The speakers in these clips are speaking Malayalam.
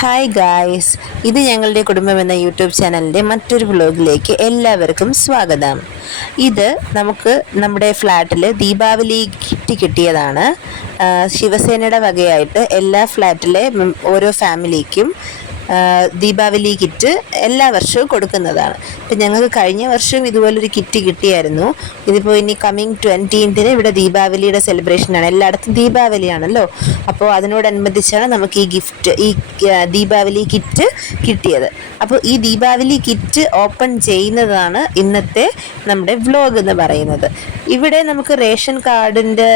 ഹായ് ഗായ്സ്, ഇത് ഞങ്ങളുടെ കുടുംബം എന്ന യൂട്യൂബ് ചാനലിൻ്റെ മറ്റൊരു വ്ലോഗിലേക്ക് എല്ലാവർക്കും സ്വാഗതം. ഇത് നമുക്ക് നമ്മുടെ ഫ്ലാറ്റിൽ ദീപാവലി കിറ്റ് കിട്ടിയതാണ്. ശിവസേനയുടെ വകയായിട്ട് എല്ലാ ഫ്ലാറ്റിലെ ഓരോ ഫാമിലിക്കും ദീപാവലി കിറ്റ് എല്ലാ വർഷവും കൊടുക്കുന്നതാണ്. ഇപ്പം ഞങ്ങൾക്ക് കഴിഞ്ഞ വർഷം ഇതുപോലൊരു കിറ്റ് കിട്ടിയായിരുന്നു. ഇതിപ്പോൾ ഇനി കമ്മിങ് 20th ഇവിടെ ദീപാവലിയുടെ സെലിബ്രേഷനാണ്. എല്ലായിടത്തും ദീപാവലിയാണല്ലോ. അപ്പോൾ അതിനോടനുബന്ധിച്ചാണ് നമുക്ക് ഈ ദീപാവലി കിറ്റ് കിട്ടിയത്. അപ്പോൾ ഈ ദീപാവലി കിറ്റ് ഓപ്പൺ ചെയ്യുന്നതാണ് ഇന്നത്തെ നമ്മുടെ വ്ലോഗ് എന്ന് പറയുന്നത്. ഇവിടെ നമുക്ക് റേഷൻ കാർഡിൻ്റെ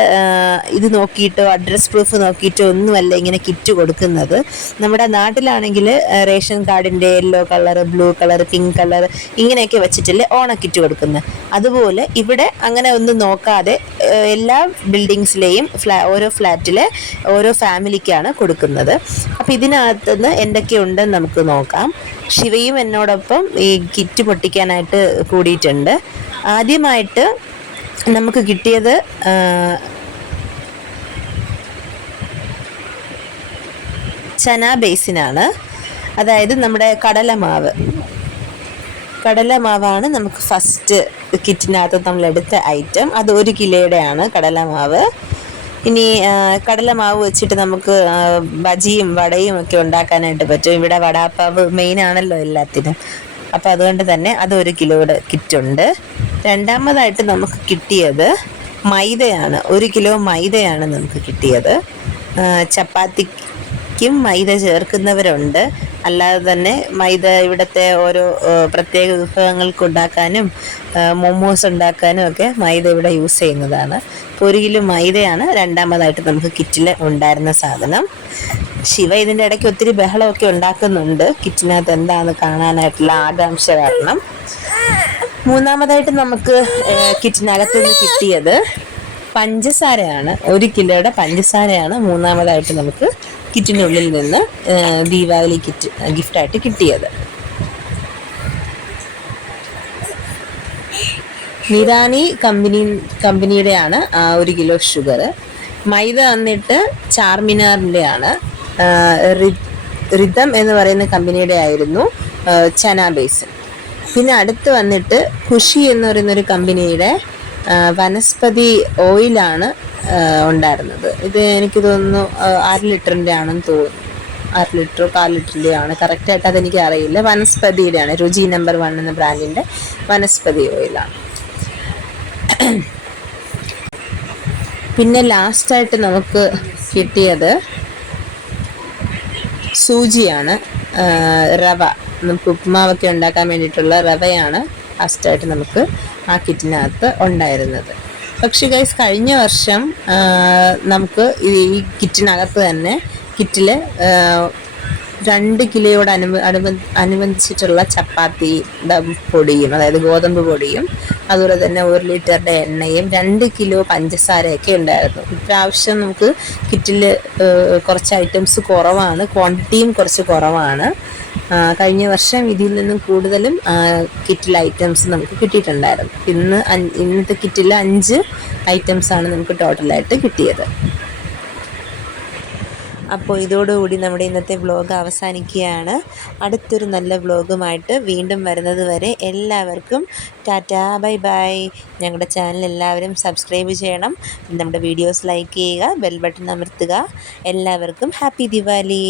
ഇത് നോക്കിയിട്ടോ അഡ്രസ് പ്രൂഫ് നോക്കിയിട്ടോ ഒന്നുമല്ല ഇങ്ങനെ കിറ്റ് കൊടുക്കുന്നത്. നമ്മുടെ നാട്ടിലാണെങ്കിൽ റേഷൻ കാർഡിൻ്റെ yellow colour, blue colour, pink colour ഇങ്ങനെയൊക്കെ വെച്ചിട്ടല്ലേ ഓണക്കിറ്റ് കൊടുക്കുന്നത്. അതുപോലെ ഇവിടെ അങ്ങനെ ഒന്നും നോക്കാതെ എല്ലാ ബിൽഡിങ്സിലെയും ഓരോ ഫ്ലാറ്റിലെ ഓരോ ഫാമിലിക്കാണ് കൊടുക്കുന്നത്. അപ്പോൾ ഇതിനകത്തുനിന്ന് എന്തൊക്കെയുണ്ടെന്ന് നമുക്ക് നോക്കാം. ശിവയും എന്നോടൊപ്പം ഈ കിറ്റ് പൊട്ടിക്കാനായിട്ട് കൂടിയിട്ടുണ്ട്. ആദ്യമായിട്ട് നമുക്ക് കിട്ടിയത് ചന ബേസിനാണ്. അതായത് നമ്മുടെ കടലമാവാണ് നമുക്ക് ഫസ്റ്റ് കിറ്റിനകത്ത് നമ്മൾ എടുത്ത ഐറ്റം. അത് 1 കിലോയുടെയാണ് കടലമാവ്. ഇനി കടലമാവ് വെച്ചിട്ട് നമുക്ക് ബജിയും വടയും ഒക്കെ ഉണ്ടാക്കാനായിട്ട് പറ്റും. ഇവിടെ വടാപ്പാവ് മെയിൻ ആണല്ലോ എല്ലാത്തിനും. അപ്പോൾ അതുകൊണ്ട് തന്നെ അത് 1 കിലോയുടെ കിറ്റുണ്ട്. രണ്ടാമതായിട്ട് നമുക്ക് കിട്ടിയത് മൈദയാണ്. 1 കിലോ മൈദയാണ് നമുക്ക് കിട്ടിയത്. ചപ്പാത്തിക്കും മൈദ ചേർക്കുന്നവരുണ്ട്. അല്ലാതെ തന്നെ മൈദ ഇവിടുത്തെ ഓരോ പ്രത്യേക വിഭവങ്ങൾക്ക് ഉണ്ടാക്കാനും മോമോസ് ഉണ്ടാക്കാനും ഒക്കെ മൈദ ഇവിടെ യൂസ് ചെയ്യുന്നതാണ്. 1 കിലോ മൈദയാണ് രണ്ടാമതായിട്ട് നമുക്ക് കിറ്റിൽ ഉണ്ടായിരുന്ന സാധനം. ശിവ ഇതിൻ്റെ ഇടയ്ക്ക് ഒത്തിരി ബഹളമൊക്കെ ഉണ്ടാക്കുന്നുണ്ട് കിറ്റിനകത്ത് എന്താണെന്ന് കാണാനായിട്ടുള്ള ആകാംക്ഷ കാരണം. മൂന്നാമതായിട്ട് നമുക്ക് കിറ്റിനകത്ത് നിന്ന് കിട്ടിയത് പഞ്ചസാരയാണ്. 1 കിലോയുടെ പഞ്ചസാരയാണ് മൂന്നാമതായിട്ട് നമുക്ക് കിറ്റിനുള്ളിൽ നിന്ന് ദീപാവലി കിറ്റ് ഗിഫ്റ്റായിട്ട് കിട്ടിയത്. നിരാനി കമ്പനിയുടെയാണ് 1 കിലോ ഷുഗർ. മൈദ വന്നിട്ട് ചാർമിനാറിൻ്റെ ആണ്. റിതം എന്ന് പറയുന്ന കമ്പനിയുടെ ആയിരുന്നു ചന ബേസ്. പിന്നെ അടുത്ത് വന്നിട്ട് ഖുഷി എന്ന് പറയുന്നൊരു കമ്പനിയുടെ വനസ്പതി ഓയിലാണ് ഉണ്ടായിരുന്നത്. ഇത് എനിക്ക് തോന്നുന്നു 6 ലിറ്ററിൻ്റെ ആണെന്ന് തോന്നുന്നു. 6 ലിറ്ററോ 4 ലിറ്ററിൻ്റെ ആണ്, കറക്റ്റായിട്ട് അതെനിക്ക് അറിയില്ല. വനസ്പതിയുടെ ആണ്. രുചി നമ്പർ 1 എന്ന ബ്രാൻഡിൻ്റെ വനസ്പതി ഓയിലാണ്. പിന്നെ ലാസ്റ്റായിട്ട് നമുക്ക് കിട്ടിയത് സൂചിയാണ്. റവ, നമുക്ക് ഉപ്മാവൊക്കെ ഉണ്ടാക്കാൻ വേണ്ടിയിട്ടുള്ള റവയാണ് ലാസ്റ്റായിട്ട് നമുക്ക് ആ കിറ്റിനകത്ത് ഉണ്ടായിരുന്നത്. പക്ഷേ ഗൈസ്, കഴിഞ്ഞ വർഷം നമുക്ക് ഈ കിറ്റിനകത്ത് തന്നെ കിറ്റിൽ 2 കിലോയോട് അനുബന്ധിച്ചിട്ടുള്ള ചപ്പാത്തി പൊടിയും, അതായത് ഗോതമ്പ് പൊടിയും, അതുപോലെ തന്നെ 1 ലിറ്ററിൻ്റെ എണ്ണയും 2 കിലോ പഞ്ചസാരയൊക്കെ ഉണ്ടായിരുന്നു. ഇപ്രാവശ്യം നമുക്ക് കിറ്റിൽ കുറച്ച് ഐറ്റംസ് കുറവാണ്, ക്വാണ്ടിറ്റിയും കുറച്ച് കുറവാണ്. കഴിഞ്ഞ വർഷം ഇതിൽ നിന്നും കൂടുതലും കിറ്റിൽ ഐറ്റംസ് നമുക്ക് കിട്ടിയിട്ടുണ്ടായിരുന്നു. ഇന്നത്തെ കിറ്റിൽ 5 ഐറ്റംസാണ് നമുക്ക് ടോട്ടലായിട്ട് കിട്ടിയത്. അപ്പോൾ ഇതോടുകൂടി നമ്മുടെ ഇന്നത്തെ വ്ലോഗ് അവസാനിക്കുകയാണ്. അടുത്തൊരു നല്ല വ്ലോഗുമായിട്ട് വീണ്ടും വരുന്നത് വരെ എല്ലാവർക്കും ടാറ്റാ, ബൈ ബൈ. ഞങ്ങളുടെ ചാനൽ എല്ലാവരും സബ്സ്ക്രൈബ് ചെയ്യണം. നമ്മുടെ വീഡിയോസ് ലൈക്ക് ചെയ്യുക, ബെൽ ബട്ടൺ അമർത്തുക. എല്ലാവർക്കും ഹാപ്പി ദിവാലി.